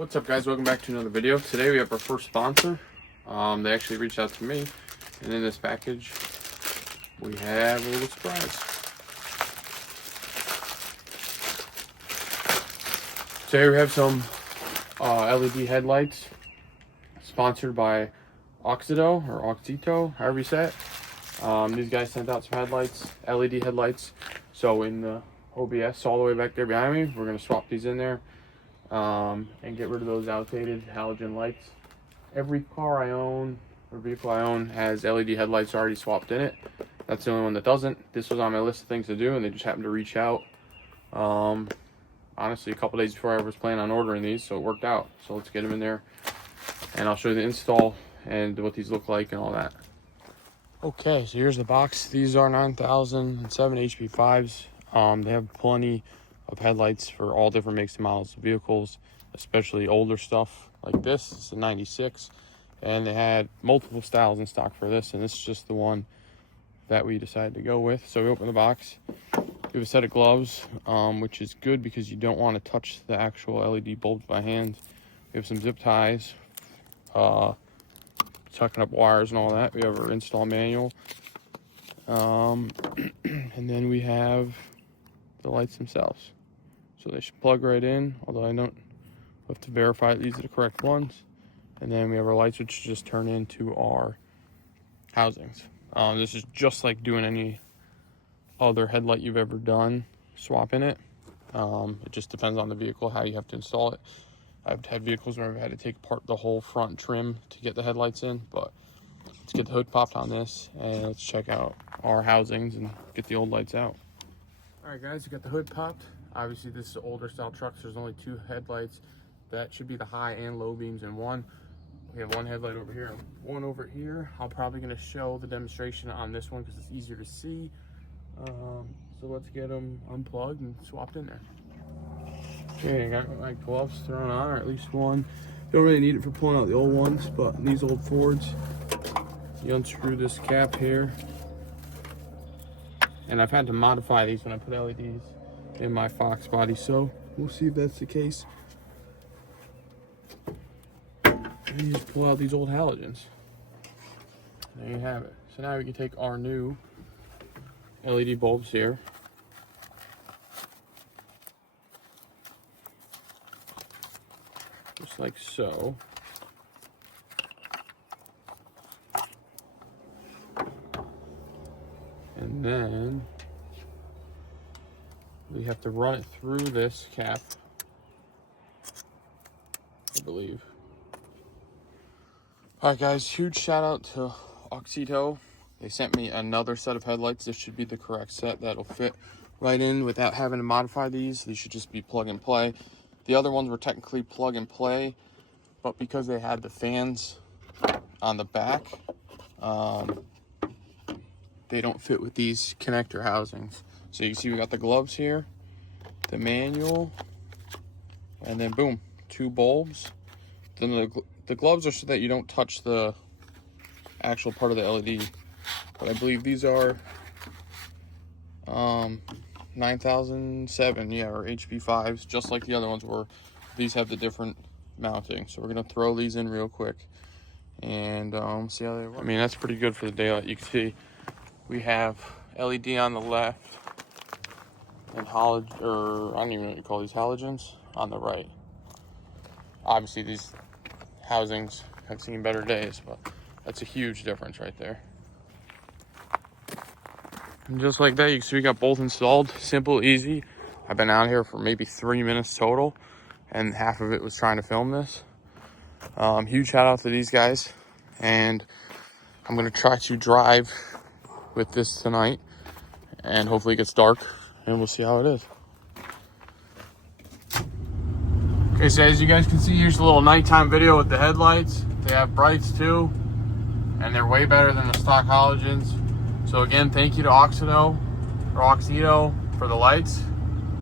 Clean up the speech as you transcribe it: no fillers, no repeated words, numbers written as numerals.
What's up, guys? Welcome back to another video. Today we have our first sponsor. They actually reached out to me, and in this package we have a little surprise. Today we have some LED headlights sponsored by Auxito or Auxito, however you say it. These guys sent out some headlights, LED headlights. So in the OBS all the way back there behind me, we're going to swap these in there. And get rid of those outdated halogen lights. Every car I own or vehicle I own has LED headlights already swapped in it. That's the only one that doesn't. This was on my list of things to do, and they just happened to reach out honestly a couple days before I was planning on ordering these, so it worked out. So let's get them in there and I'll show you the install and what these look like and all that. Okay, so here's the box. These are 9007 HP5s. They have plenty of headlights for all different makes and models of vehicles, especially older stuff like this. It's a 96, and they had multiple styles in stock for this, and this is just the one that we decided to go with. So we open the box. We have a set of gloves, which is good because you don't want to touch the actual LED bulbs by hand. We have some zip ties, tucking up wires and all that. We have our install manual, and then we have the lights themselves. So they should plug right in, although I don't have to verify that these are the correct ones. And then we have our lights, which just turn into our housings. This is just like doing any other headlight you've ever done, swapping it. It just depends on the vehicle, how you have to install it. I've had vehicles where I've had to take apart the whole front trim to get the headlights in, but let's get the hood popped on this and let's check out our housings and get the old lights out. All right, guys, we got the hood popped. Obviously, this is an older style truck, so there's only two headlights. That should be the high and low beams in one. We have one headlight over here and one over here. I'm probably going to show the demonstration on this one because it's easier to see. So let's get them unplugged and swapped in there. Okay, I got my gloves thrown on, or at least one. Don't really need it for pulling out the old ones, but in these old Fords, you unscrew this cap here. And I've had to modify these when I put LEDs in my Fox body, so we'll see if that's the case. And you just pull out these old halogens. There you have it. So now we can take our new LED bulbs here. Just like so. And then we have to run it through this cap, I believe. All right, guys, huge shout out to Auxito. They sent me another set of headlights. This should be the correct set that'll fit right in without having to modify these. These should just be plug and play. The other ones were technically plug and play, but because they had the fans on the back, they don't fit with these connector housings. So you see we got the gloves here, the manual, and then boom, two bulbs. Then the gloves are so that you don't touch the actual part of the LED. But I believe these are 9007, yeah, or HP5s, just like the other ones were. These have the different mounting. So we're gonna throw these in real quick and see how they work. I mean, that's pretty good for the daylight. You can see we have LED on the left and I don't even know what you call these, halogens on the right. Obviously these housings have seen better days, but that's a huge difference right there. And just like that, you can see we got both installed. Simple, easy. I've been out here for maybe 3 minutes total, and half of it was trying to film this. Huge shout out to these guys, and I'm gonna try to drive with this tonight, and hopefully it gets dark, and we'll see how it is. Okay, so as you guys can see, here's a little nighttime video with the headlights. They have brights too, and they're way better than the stock halogens. So again, thank you to Auxito for the lights.